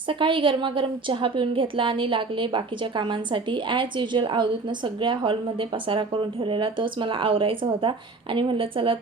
सकाळी गरमागरम चहा पिऊन घेतला आणि लागले बाकीच्या कामांसाठी. ॲज युजल अवधूतनं सगळ्या हॉलमध्ये पसारा करून ठेवलेला, तोच मला आवरायचा होता. आणि म्हटलं चला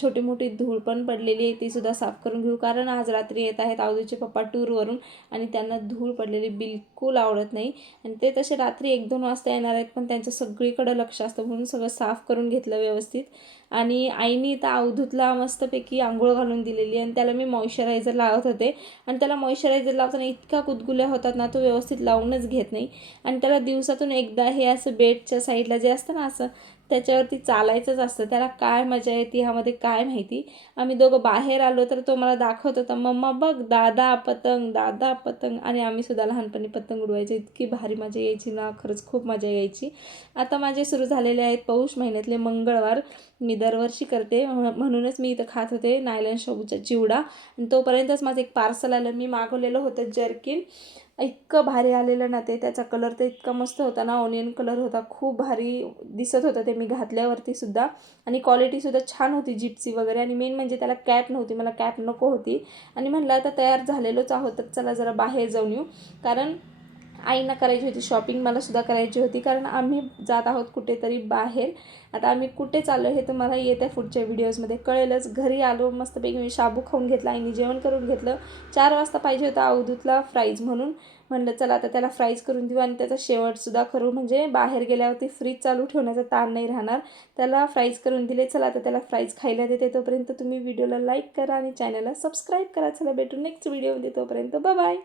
छोटी मोठी धूळ पण पडलेली आहे तीसुद्धा साफ करून घेऊ, कारण आज रात्री येत आहेत अवधूतचे पप्पा टूरवरून आणि त्यांना धूळ पडलेली बिलकुल आवडत नाही. आणि ते तसे रात्री 1-2 वाजता येणार आहेत, पण त्यांचं सगळीकडं लक्ष असतं म्हणून सगळं साफ करून घेतलं व्यवस्थित. आणि आईने इथं अवधूतला मस्तपैकी आंघोळ घालून दिलेली आणि त्याला मी मॉइश्चरायझर लावत होते. आणि त्याला मॉइश्चरायझर लावताना इतका गुदगुल्या होतात ना, तो व्यवस्थित लावूनच घेत नाही. आणि त्याला दिवसातून एकदा हे असं बेडच्या साईडला जे असतं ना, असं त्याच्यावरती चालायचंच असतं. त्याला काय मजा येते ह्यामध्ये काय माहिती. आम्ही दोघं बाहेर आलो तर तो मला दाखवत होता, मम्मा बघ दादा पतंग, दादा पतंग. आणि आम्हीसुद्धा लहानपणी पतंग उडवायचो, इतकी भारी मजा यायची ना, खरंच खूप मजा यायची. आता माझे सुरू झालेले आहेत पौष महिन्यातले मंगळवार. मी दरवर्षी करते म्हणूनच मी इथं खात होते नायलॉन शाबूचा चिवडा. आणि तोपर्यंतच माझं एक पार्सल आलं. मी मागवलेलं होतं जर्किन, इतकं भारी आलेलं ना ते. त्याचा कलर तर इतका मस्त होता ना, ऑनियन कलर होता, खूप भारी दिसत होतं ते मी घातल्यावरती सुद्धा. आणि क्वालिटीसुद्धा छान होती जिप्सी वगैरे. आणि मेन म्हणजे त्याला कॅप नव्हती, मला कॅप नको होती. आणि म्हणलं आता तयार झालेलोच आहोत तर चला जरा बाहेर जाऊन येऊ, कारण आईना करायची होती शॉपिंग, मलासुद्धा करायची होती, कारण आम्ही जात आहोत कुठेतरी बाहेर. आता आम्ही कुठे चाललो हे तुम्हाला येत्या पुढच्या व्हिडिओजमध्ये कळेलच. घरी आलो मस्तपैकी मी शाबू खाऊन घेतला, आईने जेवण करून घेतलं. 4 वाजता पाहिजे होता अवधूतला फ्राईज म्हणून. म्हणलं चला आता त्याला फ्राईज करून देऊ आणि त्याचा शेवटसुद्धा करू, म्हणजे बाहेर गेल्यावरती फ्रीज चालू ठेवण्याचा ताण नाही राहणार. त्याला फ्राईज करून दिले. चला आता त्याला फ्राईज खायला देते. तोपर्यंत तुम्ही व्हिडिओला लाईक करा आणि चॅनलला सबस्क्राईब करा. चला भेटू नेक्स्ट व्हिडिओमध्ये, तोपर्यंत बाय बाय.